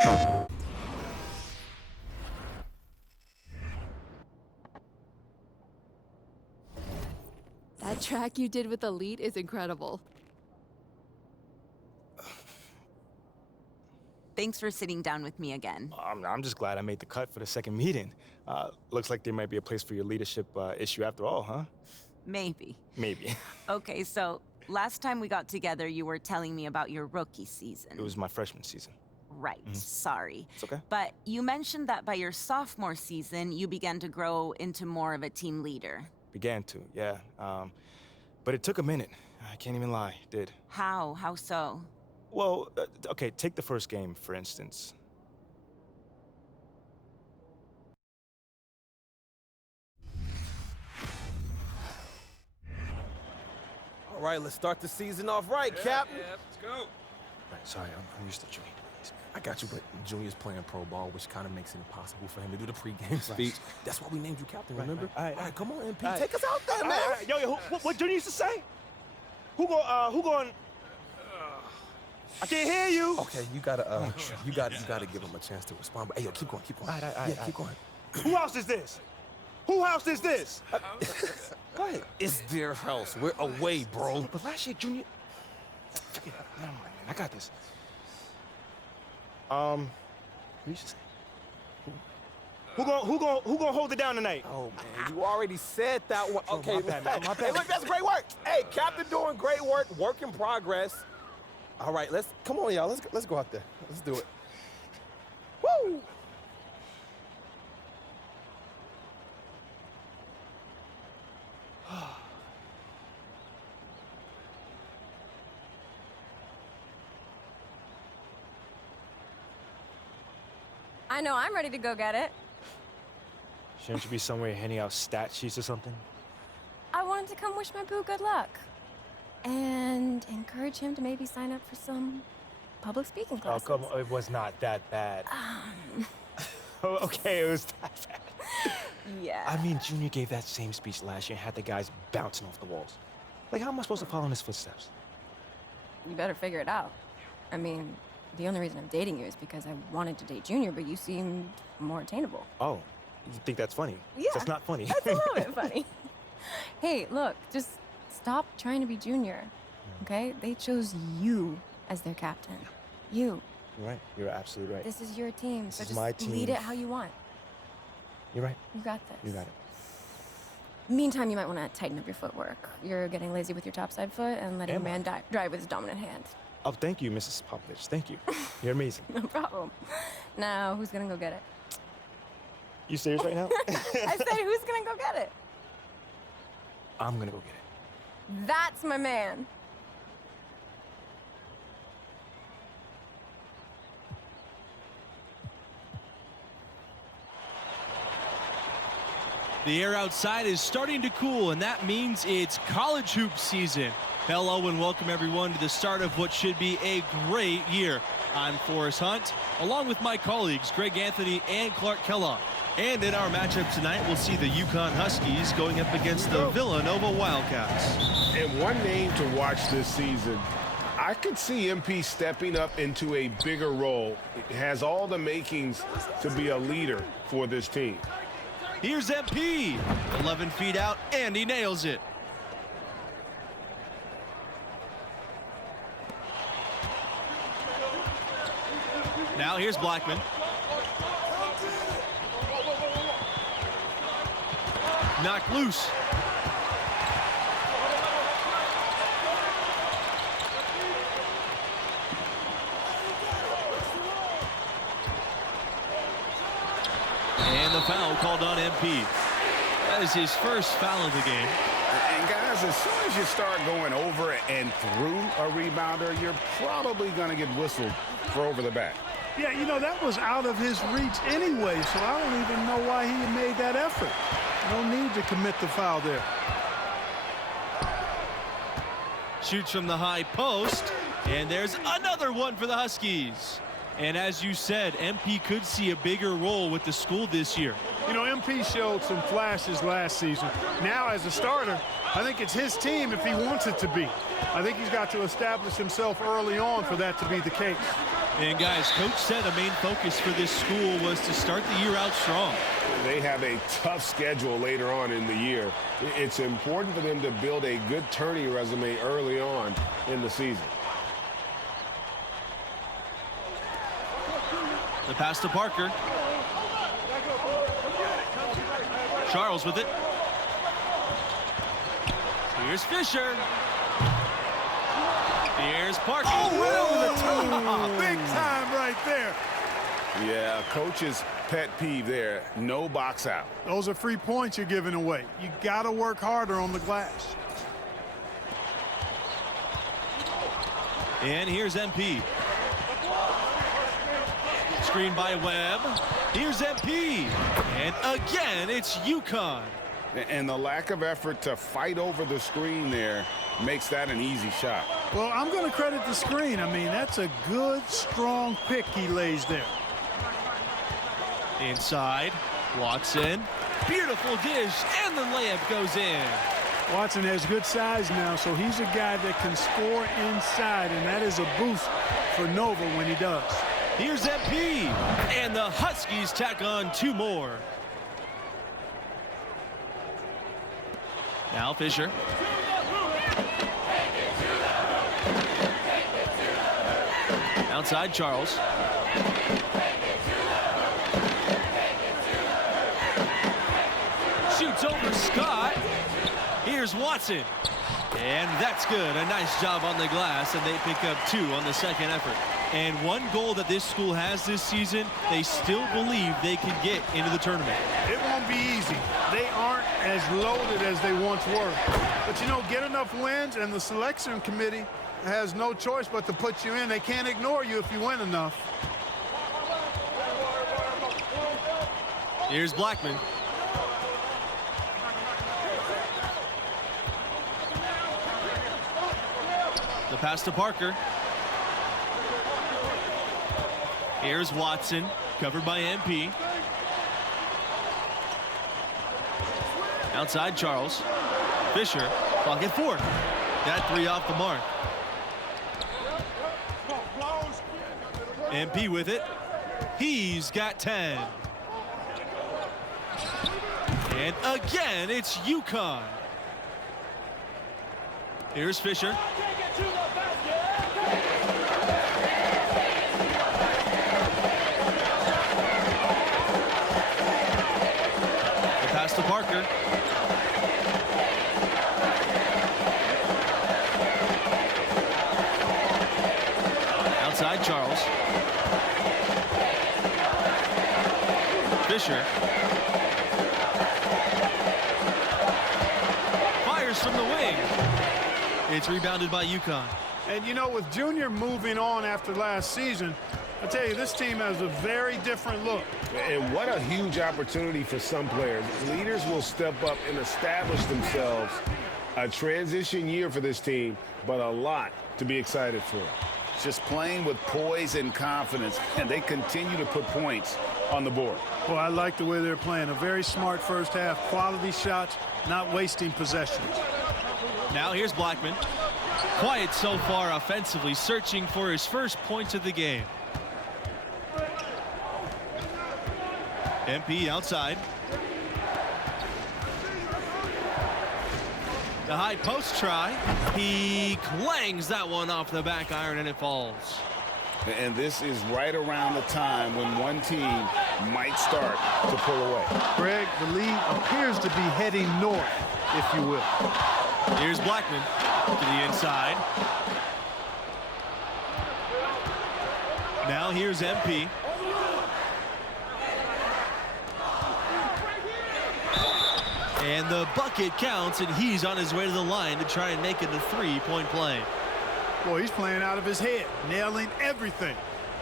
That track you did with Elite is incredible. Thanks for sitting down with me again. I'm just glad I made the cut for the second meeting. Looks like there might be a place for your leadership issue after all, huh? Maybe. Maybe. Okay, so last time we got together, you were telling me about your rookie season. It was my freshman season. Right, sorry. It's okay. But you mentioned that by your sophomore season, you began to grow into more of a team leader. Began to, yeah. But it took a minute. I can't even lie, it did. How? How so? Well, okay, take the first game, for instance. All right, let's start the season off right, Captain. Yeah, let's go. Right, sorry, I'm used to Junior. I got you, but Junior's playing pro ball, which kind of makes it impossible for him to do the pregame speech. That's why we named you captain, remember? All right, come on, MP, take us out there, man. Yo, what Junior used to say? Who going? I can't hear you. Okay, you gotta give him a chance to respond. But hey, yo, keep going. All right. Keep going. Who house is this? Who house is this? Go ahead. It's their house. We're away, bro. But last year, Junior. Never mind, man. I got this. What you say? Who gonna hold it down tonight? Oh man, you already said that one. Okay, my bad, man. Hey, look, that's great work. Hey, Captain, doing great work. Work in progress. All right, come on, y'all. Let's go out there. Let's do it. Woo! I know I'm ready to go get it. Shouldn't you be somewhere handing out stat sheets or something? I wanted to come wish my boo good luck. And encourage him to maybe sign up for some public speaking classes. Oh, come on. It was not that bad. Okay, it was that bad. Yeah. I mean, Junior gave that same speech last year and had the guys bouncing off the walls. Like, how am I supposed to follow in his footsteps? You better figure it out. I mean, the only reason I'm dating you is because I wanted to date Junior, but you seemed more attainable. Oh, you think that's funny? Yeah. That's not funny. That's a little bit funny. Hey, look, just stop trying to be Junior, okay? They chose you as their captain. You. You're right. You're absolutely right. This is your team, so This is just my team. lead it how you want. You're right. You got this. You got it. Meantime, you might want to tighten up your footwork. You're getting lazy with your topside foot and letting a man drive with his dominant hand. Oh, thank you, Mrs. Popovich. Thank you. You're amazing. No problem. Now, who's gonna go get it? You serious right now? I said, who's gonna go get it? I'm gonna go get it. That's my man. The air outside is starting to cool, and that means it's college hoop season. Hello and welcome everyone to the start of what should be a great year. I'm Forrest Hunt, along with my colleagues Greg Anthony and Clark Kellogg. And in our matchup tonight, we'll see the UConn Huskies going up against the Villanova Wildcats. And one name to watch this season, I could see MP stepping up into a bigger role. It has all the makings to be a leader for this team. Here's MP, 11 feet out, and he nails it. Now here's Blackman. Knocked loose. And the foul called on MP. That is his first foul of the game. And guys, as soon as you start going over and through a rebounder, you're probably going to get whistled for over the back. Yeah, you know, that was out of his reach anyway, so I don't even know why he made that effort. No need to commit the foul there. Shoots from the high post, and there's another one for the Huskies. And as you said, MP could see a bigger role with the school this year. You know, MP showed some flashes last season. Now, as a starter, I think it's his team if he wants it to be. I think he's got to establish himself early on for that to be the case. And guys, coach said a main focus for this school was to start the year out strong. They have a tough schedule later on in the year. It's important for them to build a good tourney resume early on in the season. The pass to Parker. Charles with it. Here's Fisher. Here's Parker. Oh, right over the top. Big time right there. Yeah, coach's pet peeve there. No box out. Those are free points you're giving away. You got to work harder on the glass. And here's MP. Screen by Webb. Here's MP. And again, it's UConn. And the lack of effort to fight over the screen there makes that an easy shot. Well, I'm going to credit the screen. I mean, that's a good, strong pick he lays there. Inside, Watson. Beautiful dish, and the layup goes in. Watson has good size now, so he's a guy that can score inside, and that is a boost for Nova when he does. Here's MP, and the Huskies tack on 2 more. Now Fisher. Outside Charles. Shoots over Scott. Here's Watson. And that's good. A nice job on the glass, and they pick up 2 on the second effort. And one goal that this school has this season, they still believe they can get into the tournament. It won't be easy. They aren't as loaded as they once were. But, you know, get enough wins, and the selection committee has no choice but to put you in. They can't ignore you if you win enough. Here's Blackman. The pass to Parker. Here's Watson, covered by MP. Outside Charles. Fisher, pocket 4. That 3 off the mark. MP with it. He's got 10. And again, it's UConn. Here's Fisher. The pass to Parker. Outside Charles. Fisher. Fires from the wing. It's rebounded by UConn. And, you know, with Junior moving on after last season, I tell you, this team has a very different look. And what a huge opportunity for some players. Leaders will step up and establish themselves. A transition year for this team, but a lot to be excited for. Just playing with poise and confidence, and they continue to put points on the board. Well, I like the way they're playing. A very smart first half, quality shots, not wasting possessions. Now here's Blackman. Quiet so far offensively, searching for his first points of the game. MP outside. The high post try. He clangs that one off the back iron, and it falls. And this is right around the time when one team might start to pull away. Greg, the lead appears to be heading north, if you will. Here's Blackman to the inside. Now here's MP. And the bucket counts, and he's on his way to the line to try and make it a 3-point play. Boy, he's playing out of his head, nailing everything.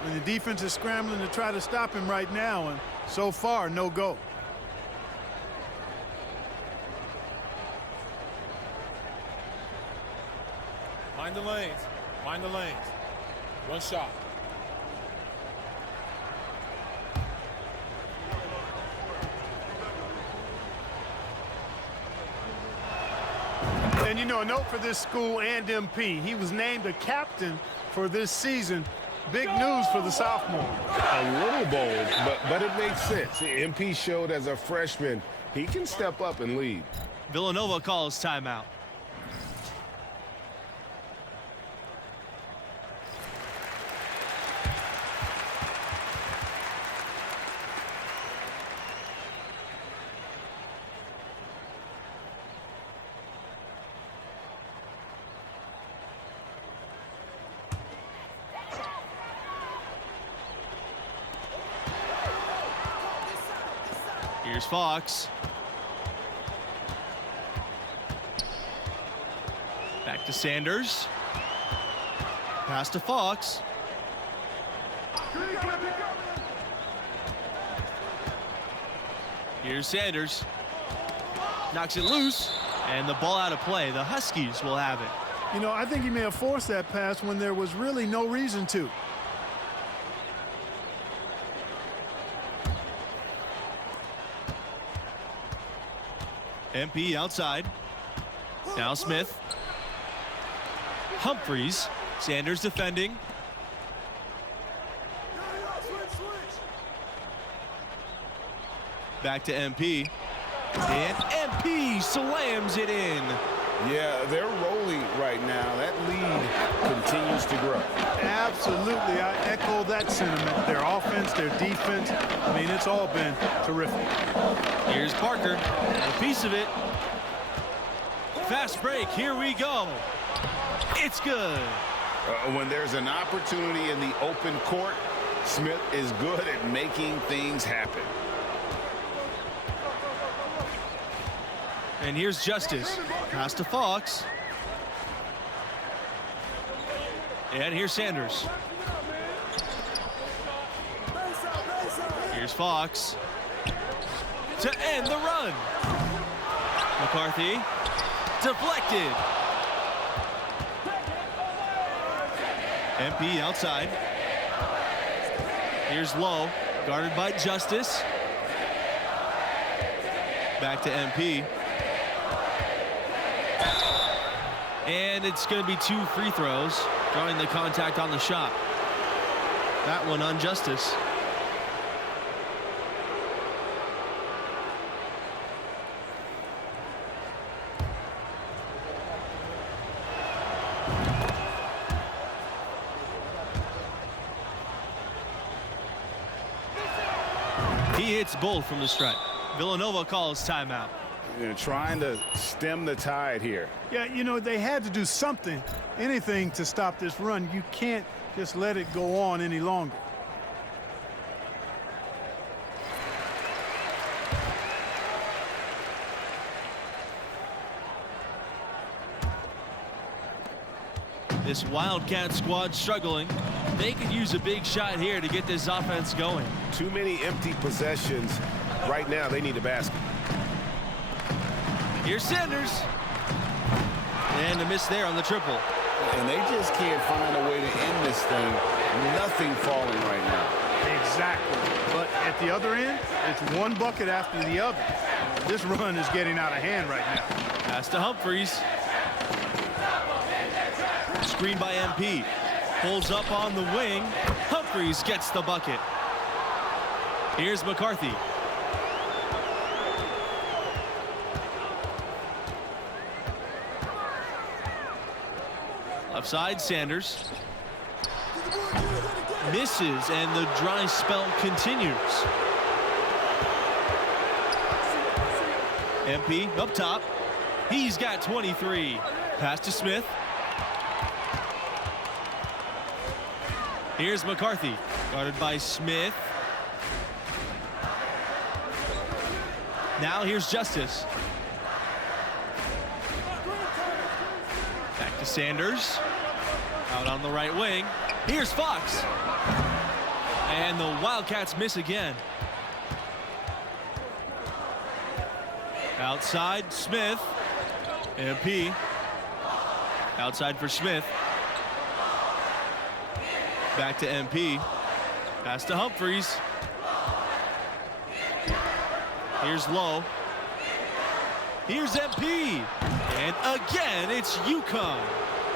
And the defense is scrambling to try to stop him right now, and so far, no go. Mind the lanes. Mind the lanes. One shot. And, you know, a note for this school and MP. He was named a captain for this season, Big news for the sophomore. A little bold, but it makes sense. MP showed as a freshman he can step up and lead. Villanova calls timeout. Here's Fox. Back to Sanders. Pass to Fox. Here's Sanders. Knocks it loose, and the ball out of play. The Huskies will have it. You know, I think he may have forced that pass when there was really no reason to. MP outside. Now Smith. Humphreys. Sanders defending. Back to MP. And MP slams it in. Yeah, they're rolling right now. That lead continues to grow. Absolutely, I echo that sentiment. Their offense, their defense, I mean, it's all been terrific. Here's Parker, a piece of it. Fast break, here we go. It's good. When there's an opportunity in the open court, Smith is good at making things happen. And here's Justice. Pass to Fox. And here's Sanders. Here's Fox. To end the run. McCarthy. Deflected. MP outside. Here's Lowe. Guarded by Justice. Back to MP. And it's going to be 2 free throws, drawing the contact on the shot. That one on Justice. He hits both from the stripe. Villanova calls timeout. They're trying to stem the tide here. Yeah, you know, they had to do something, anything to stop this run. You can't just let it go on any longer. This Wildcat squad struggling. They could use a big shot here to get this offense going. Too many empty possessions. Right now, they need a basket. Here's Sanders. And a miss there on the triple. And they just can't find a way to end this thing. Nothing falling right now. Exactly. But at the other end, it's one bucket after the other. This run is getting out of hand right now. Pass to Humphreys. Screen by MP. Pulls up on the wing. Humphreys gets the bucket. Here's McCarthy. Left side, Sanders. Misses, and the dry spell continues. MP up top. He's got 23. Pass to Smith. Here's McCarthy, guarded by Smith. Now here's Justice. Back to Sanders. Out on the right wing. Here's Fox. And the Wildcats miss again. Outside, Smith. MP. Outside for Smith. Back to MP. Pass to Humphreys. Here's Lowe. Here's MP. And again, it's UConn.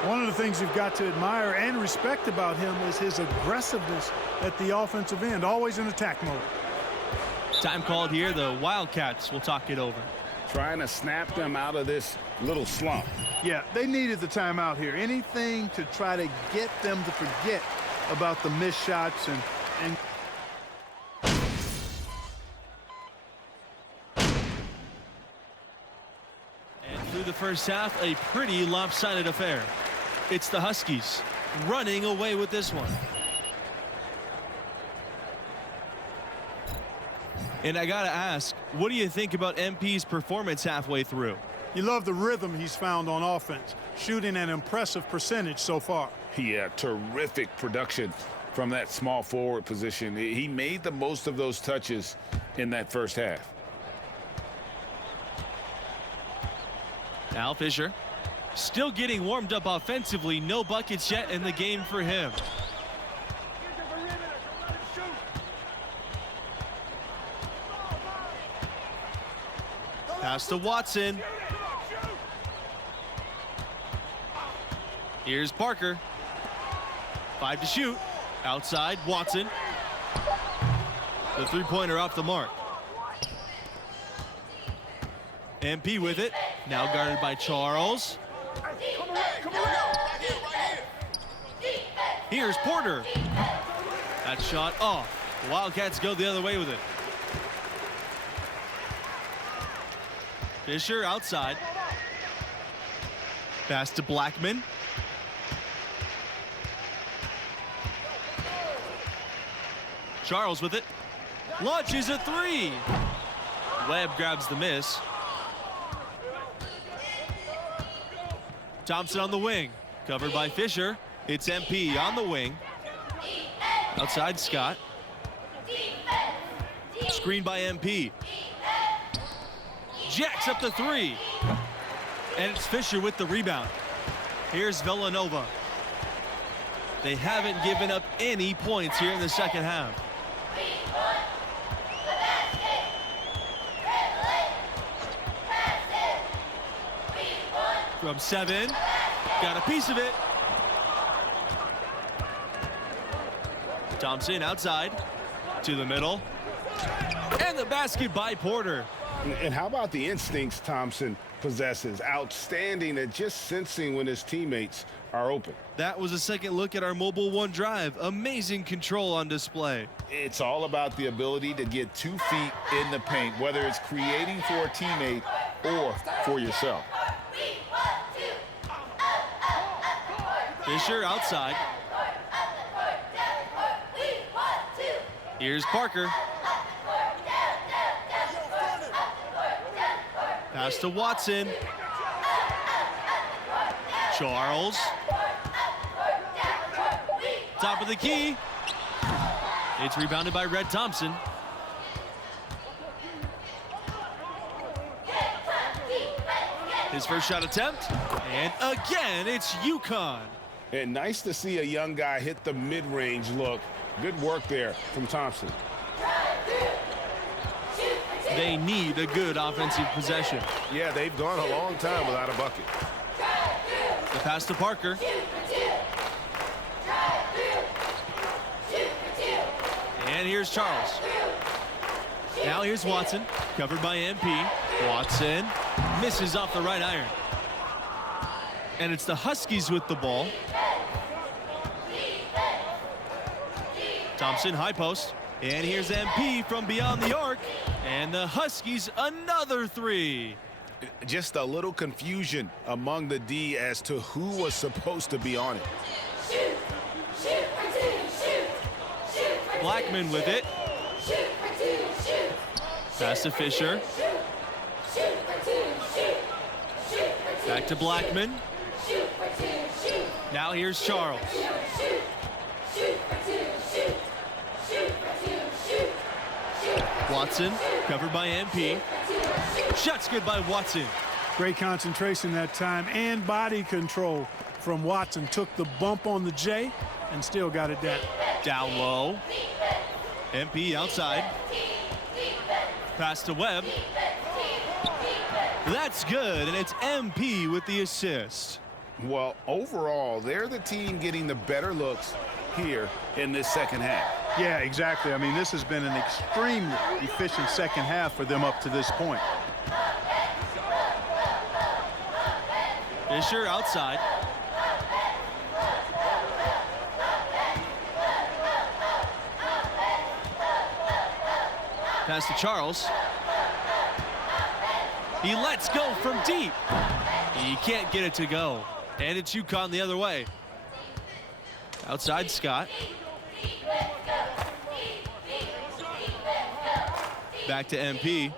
One of the things you've got to admire and respect about him is his aggressiveness at the offensive end, always in attack mode. Time called here. The Wildcats will talk it over. Trying to snap them out of this little slump. Yeah, they needed the timeout here. Anything to try to get them to forget about the missed shots and through the first half, a pretty lopsided affair. It's the Huskies running away with this one. And I gotta ask, what do you think about MP's performance halfway through? you love the rhythm he's found on offense, shooting an impressive percentage so far. Yeah, terrific production from that small forward position. He made the most of those touches in that first half. Al Fisher still getting warmed up offensively. No buckets yet in the game for him. Pass to Watson. Here's Parker. 5 to shoot. Outside, Watson. The three-pointer off the mark. MP with it. Now guarded by Charles. Here's Porter. That shot off. The Wildcats go the other way with it. Fisher outside. Pass to Blackman. Charles with it. Launches a three. Webb grabs the miss. Thompson on the wing. Covered by Fisher. It's MP on the wing. Outside Scott. Screened by MP. Jacks up the three. And it's Fisher with the rebound. Here's Villanova. They haven't given up any points here in the second half. From 7. Got a piece of it. Thompson outside. To the middle. And the basket by Porter. And how about the instincts Thompson possesses? Outstanding at just sensing when his teammates are open. That was a second look at our Mobile One drive. Amazing control on display. It's all about the ability to get 2 feet in the paint, whether it's creating for a teammate or for yourself. Fisher outside. Here's Parker. Pass to Watson. Charles. Top of the key. It's rebounded by Red Thompson. His first shot attempt. And again, it's UConn. And nice to see a young guy hit the mid-range look. Good work there from Thompson. They need a good offensive possession. Yeah, they've gone a long time without a bucket. The pass to Parker. And here's Charles. Now here's Watson, covered by MP. Watson misses off the right iron. And it's the Huskies with the ball. Thompson, high post. And here's MP from beyond the arc. And the Huskies, another three. Just a little confusion among the D as to who was supposed to be on it. Blackman with it. Pass to Fisher. Back to Blackman. Now here's Charles. Watson, covered by MP. Shot's good by Watson. Great concentration that time and body control from Watson. Took the bump on the J and still got it down. Down low. MP outside. Pass to Webb. That's good, and it's MP with the assist. Well, overall, they're the team getting the better looks here in this second half. Yeah, exactly. I mean, this has been an extremely efficient second half for them up to this point. Fisher outside. Pass to Charles. He lets go from deep. He can't get it to go. And it's UConn the other way. Outside Scott. Back to MP.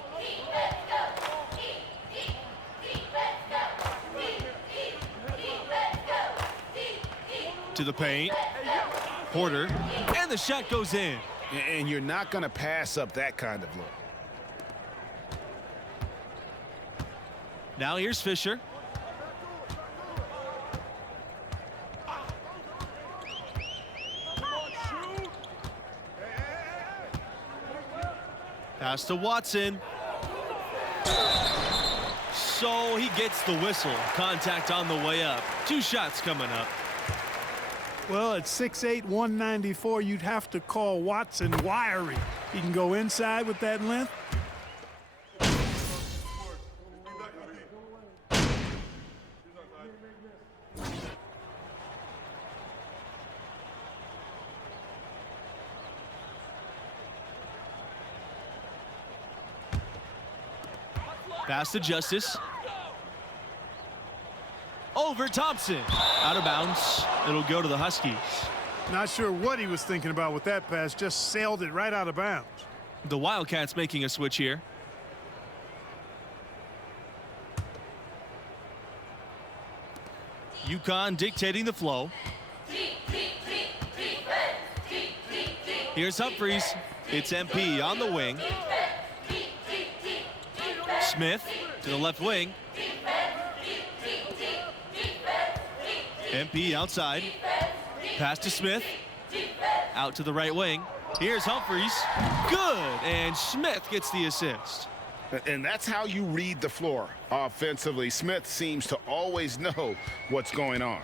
To the paint. Porter. And the shot goes in. And you're not going to pass up that kind of look. Now here's Fisher. Pass to Watson. So he gets the whistle. Contact on the way up. 2 shots coming up. Well, at 6'8", 194, you'd have to call Watson wiry. He can go inside with that length. Pass to Justice. Over Thompson. Out of bounds. It'll go to the Huskies. Not sure what he was thinking about with that pass. Just sailed it right out of bounds. The Wildcats making a switch here. UConn dictating the flow. Here's Humphreys. It's MP on the wing. Smith to the left wing. MP outside. Pass to Smith. Out to the right wing. Here's Humphreys. Good. And Smith gets the assist. And that's how you read the floor offensively. Smith seems to always know what's going on.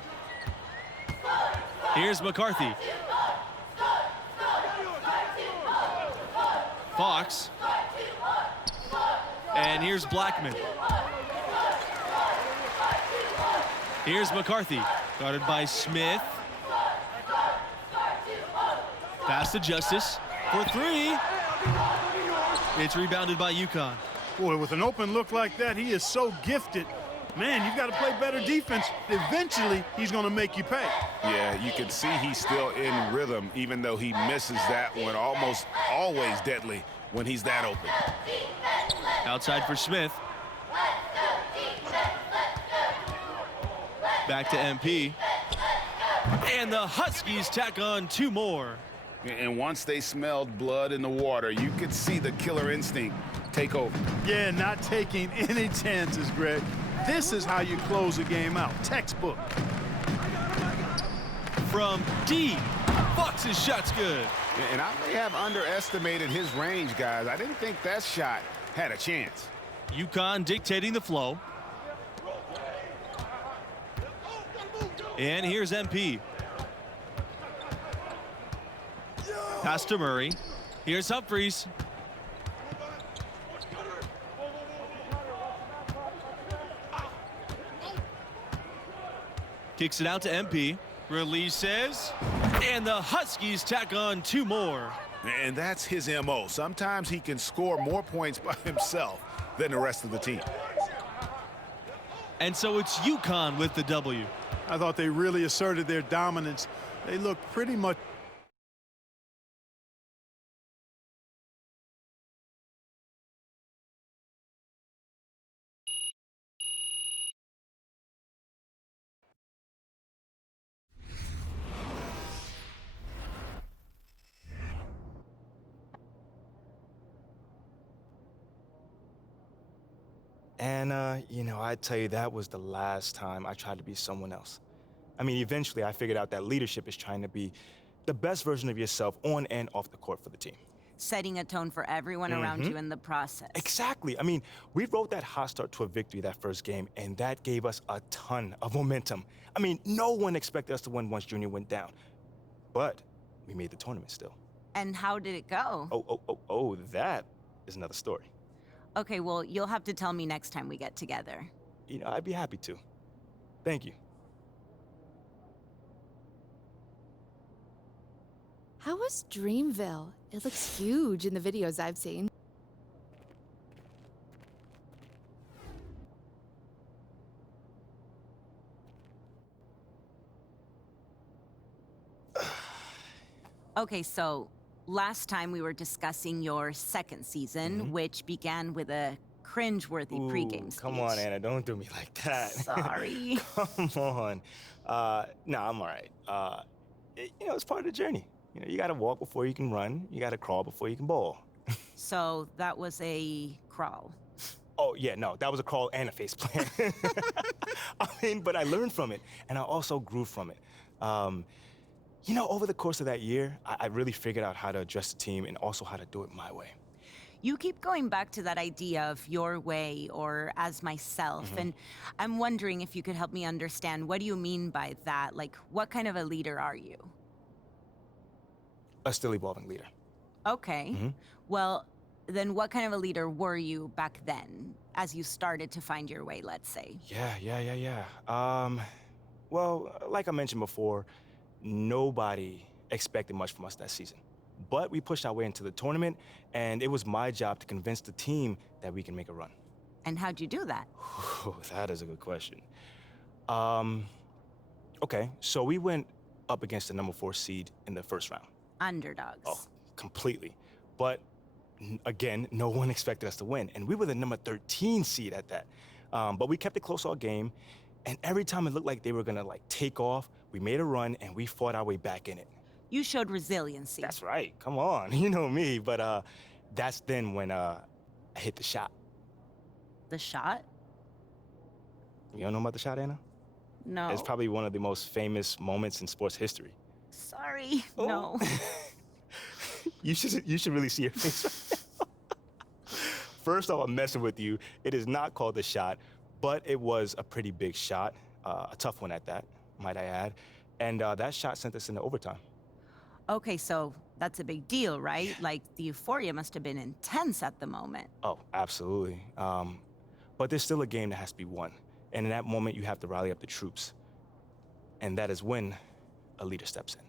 Here's McCarthy. Fox. And here's Blackman. Here's McCarthy. Guarded by Smith. Pass to Justice for 3. It's rebounded by UConn. Boy, with an open look like that, he is so gifted. Man, you've got to play better defense. Eventually, he's going to make you pay. Yeah, you can see he's still in rhythm, even though he misses that one almost always deadly when he's that open. Outside for Smith. Back to MP. And the Huskies tack on 2 more. And once they smelled blood in the water, you could see the killer instinct take over. Yeah, not taking any chances, Greg. This is how you close a game out. Textbook. From deep. Fox's shot's good. And I may have underestimated his range, guys. I didn't think that shot had a chance. UConn dictating the flow. And here's MP. Pass to Murray. Here's Humphreys. Kicks it out to MP. Releases. And the Huskies tack on 2 more. And that's his MO. Sometimes he can score more points by himself than the rest of the team. And so it's UConn with the W. I thought they really asserted their dominance. They looked pretty much. And, you know, I tell you, that was the last time I tried to be someone else. I mean, eventually I figured out that leadership is trying to be the best version of yourself on and off the court for the team. setting a tone for everyone around you in the process. Exactly. I mean, we wrote that hot start to a victory that first game, and that gave us a ton of momentum. I mean, no one expected us to win once Junior went down. But we made the tournament still. And how did it go? Oh, that is another story. Okay, well, you'll have to tell me next time we get together. You know, I'd be happy to. Thank you. How was Dreamville? It looks huge in the videos I've seen. Okay, so last time we were discussing your second season, which began with a cringe-worthy pregame speech. Come on, Anna, don't do me like that. Sorry. Come on. Nah, I'm all right. You know, it's part of the journey. You know, you gotta walk before you can run. You gotta crawl before you can bowl. So that was a crawl. Oh, yeah, no, that was a crawl and a face plant. I mean, but I learned from it, and I also grew from it. You know, over the course of that year, I really figured out how to address the team and also how to do it my way. You keep going back to that idea of your way or as myself, and I'm wondering if you could help me understand, what do you mean by that? Like, what kind of a leader are you? A still evolving leader. Okay. Well, then what kind of a leader were you back then, as you started to find your way, let's say? Yeah. Well, like I mentioned before, nobody expected much from us that season. But we pushed our way into the tournament, and it was my job to convince the team that we can make a run. And how'd you do that? That is a good question. Okay, so we went up against the number 4 seed in the first round. Underdogs. Oh, completely. But again, no one expected us to win, and we were the number 13 seed at that. But we kept it close all game, and every time it looked like they were gonna take off, we made a run and we fought our way back in it. You showed resiliency. That's right. Come on, you know me. But that's then when I hit the shot. The shot? You don't know about the shot, Anna? No. It's probably one of the most famous moments in sports history. Sorry, Oh. no. You should really see your face. First off, I'm messing with you. It is not called the shot, but it was a pretty big shot, a tough one at that, might I add. And that shot sent us into overtime. Okay, so that's a big deal, right? Like, the euphoria must have been intense at the moment. Oh, absolutely. But there's still a game that has to be won. And in that moment, you have to rally up the troops. And that is when a leader steps in.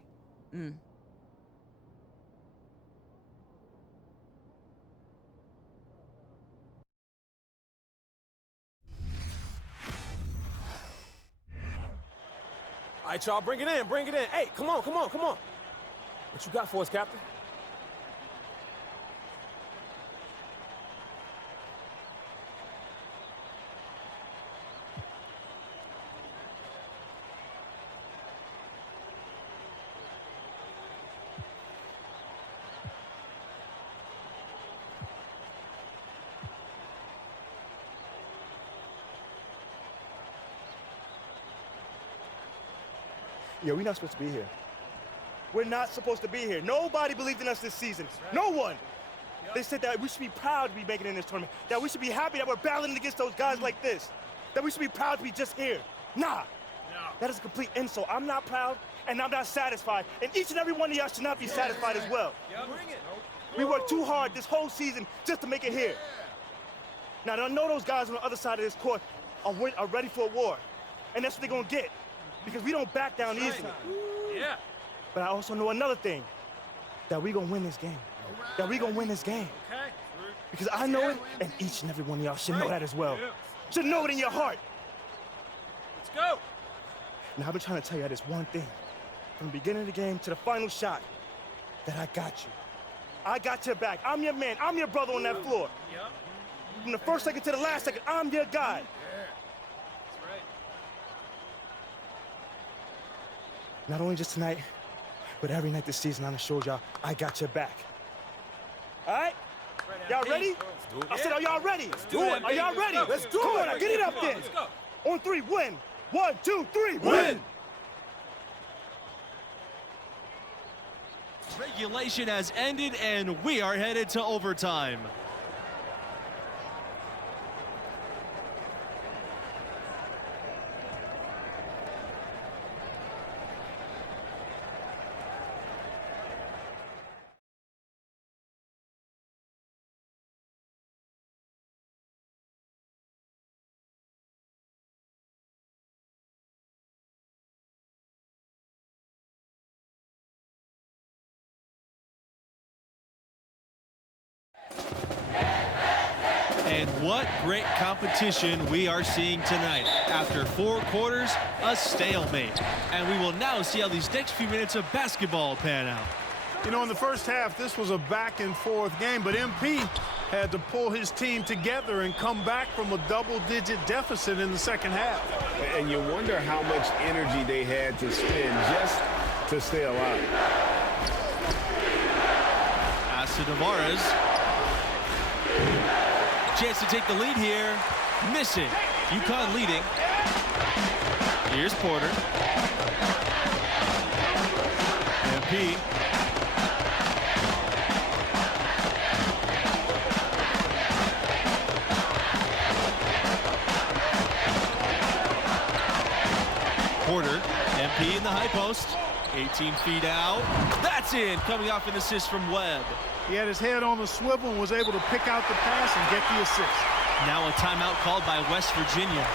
All right, y'all, bring it in, bring it in. Hey, come on. What you got for us, Captain? Yeah, we're not supposed to be here. We're not supposed to be here. Nobody believed in us this season. No one. They said that we should be proud to be making it in this tournament, that we should be happy that we're battling against those guys like this, that we should be proud to be just here. Nah. That is a complete insult. I'm not proud, and I'm not satisfied, and each and every one of y'all should not be satisfied as well. Bring it. We worked too hard this whole season just to make it here. Now, I know those guys on the other side of this court are ready for a war, and that's what they're gonna get, because we don't back down easily. Yeah. But I also know another thing, that we gonna win this game. That we gonna win this game. Okay. Because I know it, and each and every one of y'all should know that as well. Should know it in your heart. Let's go. Now, I've been trying to tell you this one thing, from the beginning of the game to the final shot, that I got you. I got your back. I'm your man. I'm your brother on that floor. Yep. From the first second to the last second, I'm your guy. That's right. Not only just tonight, but every night this season, I'm gonna show y'all I got your back. All right? Y'all ready? I said, are y'all ready? do it, Are y'all baby. ready? Let's do Come it. on, now, get it up Come on, there. let's go. On 3, win. 1, 2, 3, win. Regulation has ended, and we are headed to overtime. And what great competition we are seeing tonight. After 4 quarters, a stalemate. And we will now see how these next few minutes of basketball pan out. You know, in the first half, this was a back-and-forth game, but MP had to pull his team together and come back from a double-digit deficit in the second half. And you wonder how much energy they had to spend just to stay alive. Pass to Tavares. Chance to take the lead here. Missing. UConn leading. Here's Porter. MP. Porter. MP in the high post. 18 feet out. That's in. Coming off an assist from Webb. He had his head on the swivel and was able to pick out the pass and get the assist. Now a timeout called by West Virginia.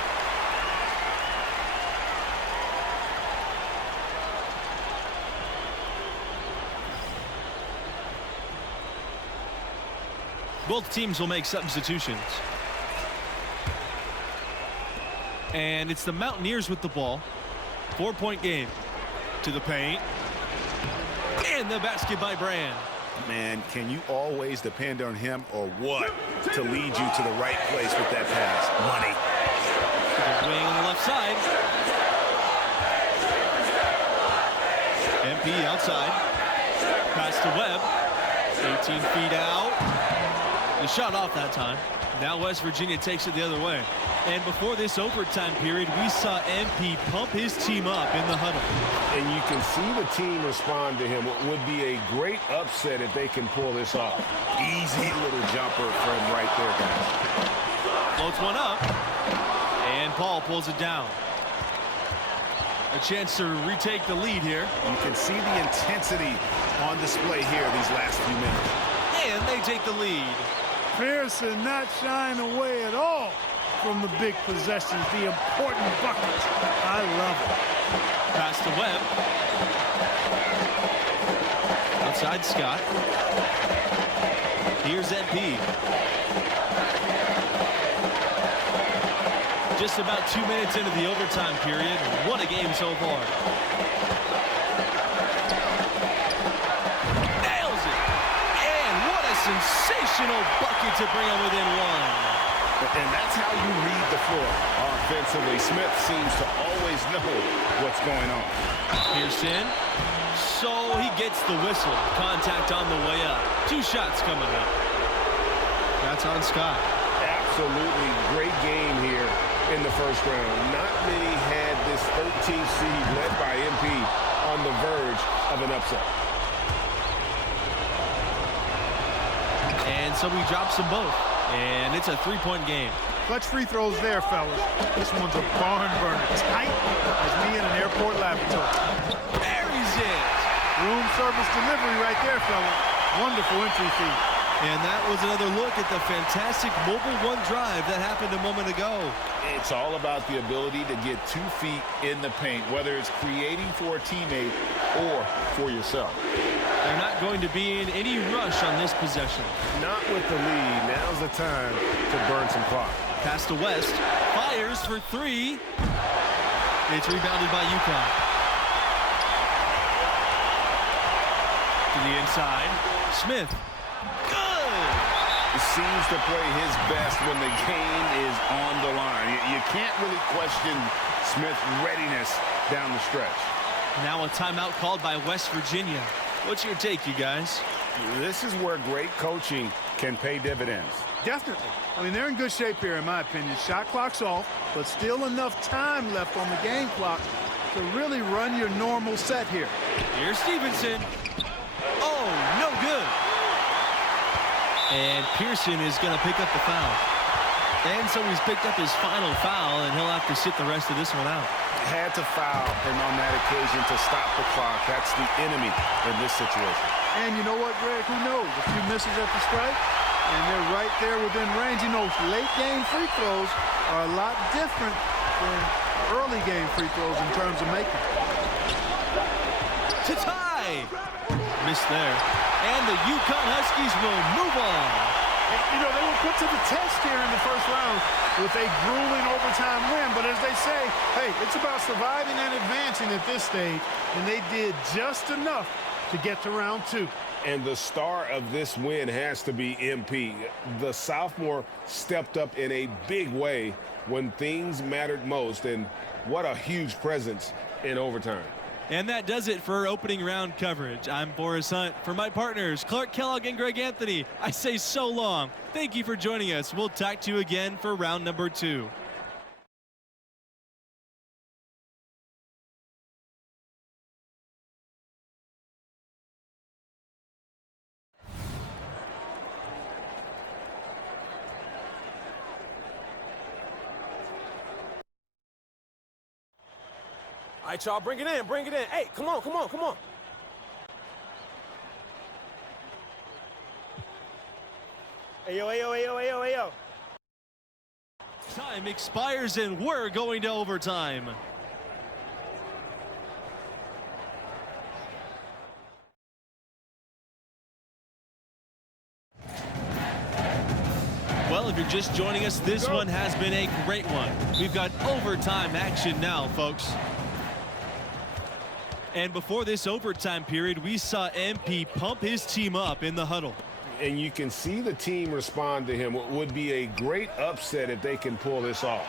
Both teams will make substitutions. And it's the Mountaineers with the ball. 4-point game. To the paint. And the basket by Brand. Man, can you always depend on him or what to lead you to the right place with that pass? Money. The wing on the left side. MP outside. Pass to Webb. 18 feet out. The shot off that time. Now West Virginia takes it the other way. And before this overtime period, we saw MP pump his team up in the huddle. And you can see the team respond to him. It would be a great upset if they can pull this off. Easy little jumper from right there, guys. Floats one up. And Paul pulls it down. A chance to retake the lead here. You can see the intensity on display here these last few minutes. And they take the lead. Pearson not shying away at all from the big possessions, the important buckets. I love it. Pass to Webb. Outside Scott. Here's MP. Just about 2 minutes into the overtime period. What a game so far. Nails it. And what a sensational bucket to bring him within one. And that's how you read the floor offensively. Smith seems to always know what's going on. Pearson. So he gets the whistle. Contact on the way up. 2 shots coming up. That's on Scott. Absolutely great game here in the first round. Not many had this 13th seed led by MP on the verge of an upset. And so he drops them both. And it's a 3-point game. Clutch free throws there, fellas. This one's a barn burner. Tight as me in an airport laboratory. Buries it. Room service delivery right there, fella. Wonderful entry feed. And that was another look at the fantastic mobile one drive that happened a moment ago. It's all about the ability to get 2 feet in the paint, whether it's creating for a teammate or for yourself. They're not going to be in any rush on this possession. Not with the lead. Now's the time to burn some clock. Pass to West. Fires for 3. It's rebounded by UConn. To the inside. Smith. Good! He seems to play his best when the game is on the line. You can't really question Smith's readiness down the stretch. Now a timeout called by West Virginia. What's your take, you guys? This is where great coaching can pay dividends. Definitely. I mean, they're in good shape here, in my opinion. Shot clock's off, but still enough time left on the game clock to really run your normal set here. Here's Stevenson. Oh, And Pearson is going to pick up the foul. And so he's picked up his final foul, and he'll have to sit the rest of this one out. Had to foul, and on that occasion to stop the clock. That's the enemy in this situation. And you know what, Greg? Who knows? A few misses at the stripe, and they're right there within range. You know, late game free throws are a lot different than early game free throws in terms of making. To tie! Missed there. And the UConn Huskies will move on. You know, they were put to the test here in the first round with a grueling overtime win. But as they say, hey, it's about surviving and advancing at this stage. And they did just enough to get to round 2. And the star of this win has to be MP. The sophomore stepped up in a big way when things mattered most. And what a huge presence in overtime. And that does it for opening round coverage. I'm Boris Hunt. For my partners, Clark Kellogg and Greg Anthony, I say so long. Thank you for joining us. We'll talk to you again for round number 2. All right, y'all, bring it in, bring it in. Hey, come on, come on, come on. Ayo, ayo, ayo, ayo, ayo. Time expires and we're going to overtime. Well, if you're just joining us, this one has been a great one. We've got overtime action now, folks. And before this overtime period, we saw MP pump his team up in the huddle. And you can see the team respond to him. It would be a great upset if they can pull this off.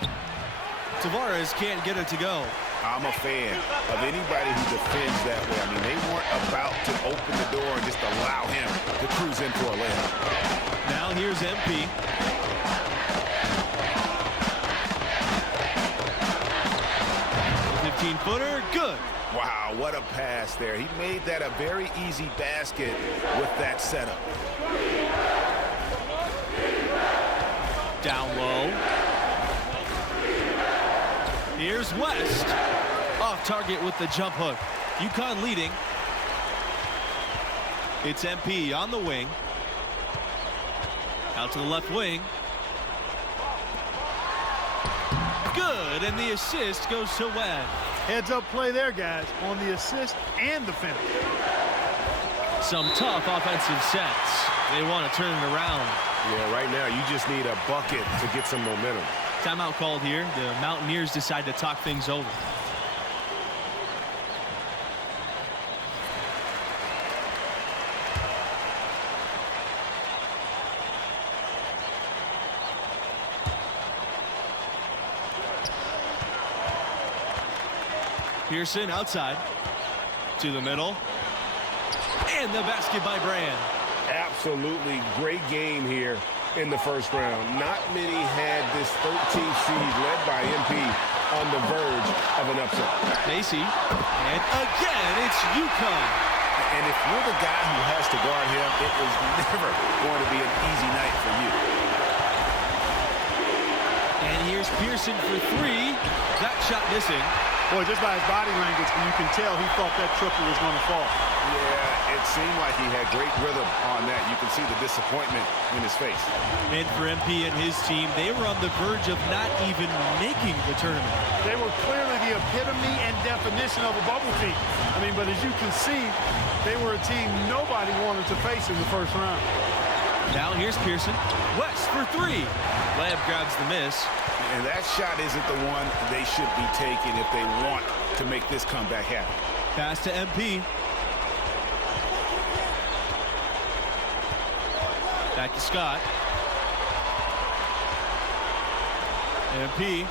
Tavares can't get it to go. I'm a fan of anybody who defends that way. I mean, they weren't about to open the door and just allow him to cruise in for a layup. Now here's MP. Footer, good. Wow, what a pass there. He made that a very easy basket with that setup. Down low. Here's West. Off target with the jump hook. UConn leading. It's MP on the wing. Out to the left wing. Good, and the assist goes to Webb. Heads-up play there, guys, on the assist and the finish. Some tough offensive sets. They want to turn it around. Yeah, right now you just need a bucket to get some momentum. Timeout called here. The Mountaineers decide to talk things over. Pearson outside to the middle, and the basket by Brand. Absolutely great game here in the first round. Not many had this 13th seed led by MP on the verge of an upset. Macy, and again it's UConn. And if you're the guy who has to guard him, it is never going to be an easy night for you. And here's Pearson for 3. That shot missing. Boy, just by his body language, you can tell he thought that triple was going to fall. Yeah, it seemed like he had great rhythm on that. You can see the disappointment in his face. And for MP and his team, they were on the verge of not even making the tournament. They were clearly the epitome and definition of a bubble team. I mean, but as you can see, they were a team nobody wanted to face in the first round. Now here's Pearson. West for 3. Webb grabs the miss. And that shot isn't the one they should be taking if they want to make this comeback happen. Pass to MP. Back to Scott. MP.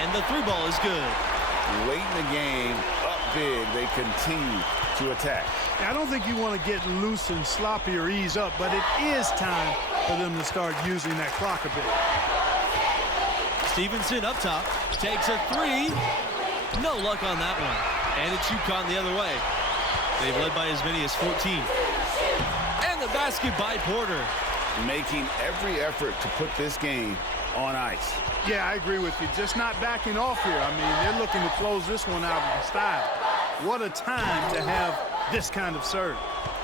And the 3 ball is good. Late in the game, up big, they continue to attack. I don't think you want to get loose and sloppy or ease up, but it is time for them to start using that clock a bit. Stevenson up top, takes a 3. No luck on that one. And it's UConn the other way. They've led by as many as 14. And the basket by Porter. Making every effort to put this game on ice. Yeah, I agree with you. Just not backing off here. I mean, they're looking to close this one out in style. What a time to have this kind of serve.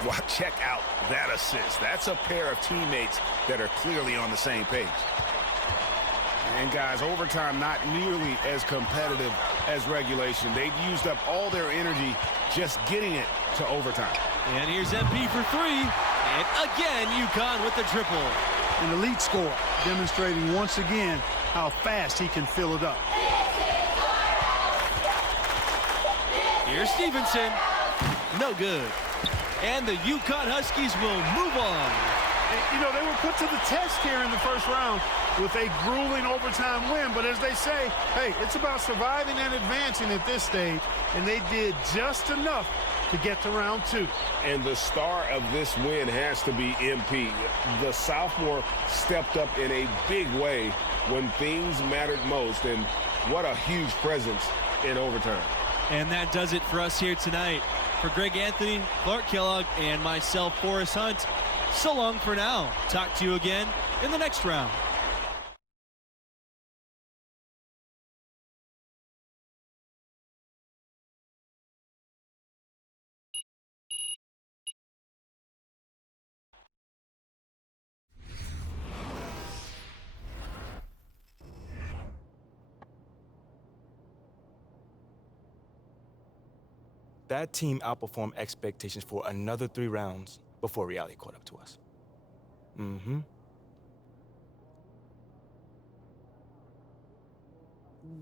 Well, check out that assist. That's a pair of teammates that are clearly on the same page. And guys, overtime not nearly as competitive as regulation. They've used up all their energy just getting it to overtime. And here's MP for three. And again, UConn with the triple. An elite score, demonstrating once again how fast he can fill it up. Here's Stevenson. No good. And the UConn Huskies will move on. You know, they were put to the test here in the first round with a grueling overtime win. But as they say, hey, it's about surviving and advancing at this stage. And they did just enough to get to round two. And the star of this win has to be MP. The sophomore stepped up in a big way when things mattered most, and what a huge presence in overtime. And that does it for us here tonight. For Greg Anthony, Clark Kellogg, and myself, Forrest Hunt, so long for now. Talk to you again in the next round. That team outperformed expectations for another 3 rounds before reality caught up to us.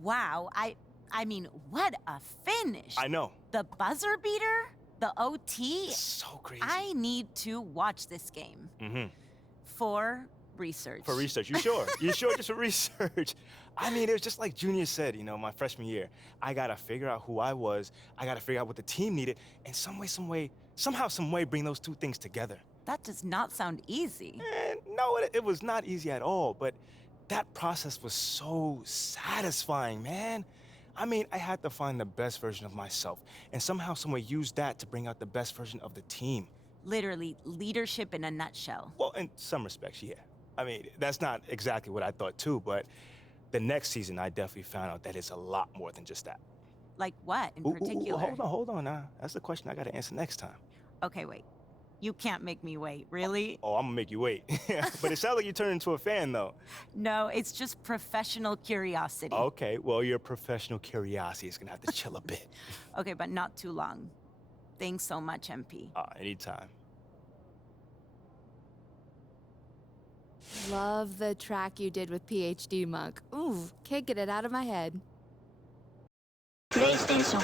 Wow, I mean, what a finish. I know. The buzzer beater, the OT. So crazy. I need to watch this game. For research. For research, you sure? You sure just for research? I mean, it was just like Junior said, you know, my freshman year. I gotta figure out who I was. I gotta figure out what the team needed, and somehow, some way, bring those two things together. That does not sound easy. No, it was not easy at all, but that process was so satisfying, man. I mean, I had to find the best version of myself, and somehow, some way, use that to bring out the best version of the team. Literally, leadership in a nutshell. Well, in some respects, yeah. I mean, that's not exactly what I thought too, but the next season, I definitely found out that it's a lot more than just that. Like what in particular? Hold on now. That's the question I gotta answer next time. Okay, wait. You can't make me wait, really? Oh, I'm gonna make you wait. But it sounds like you turned into a fan, though. No, it's just professional curiosity. Okay, well, your professional curiosity is gonna have to chill a bit. Okay, but not too long. Thanks so much, MP. Anytime. Love the track you did with PhD Monk. Ooh, can't get it out of my head. PlayStation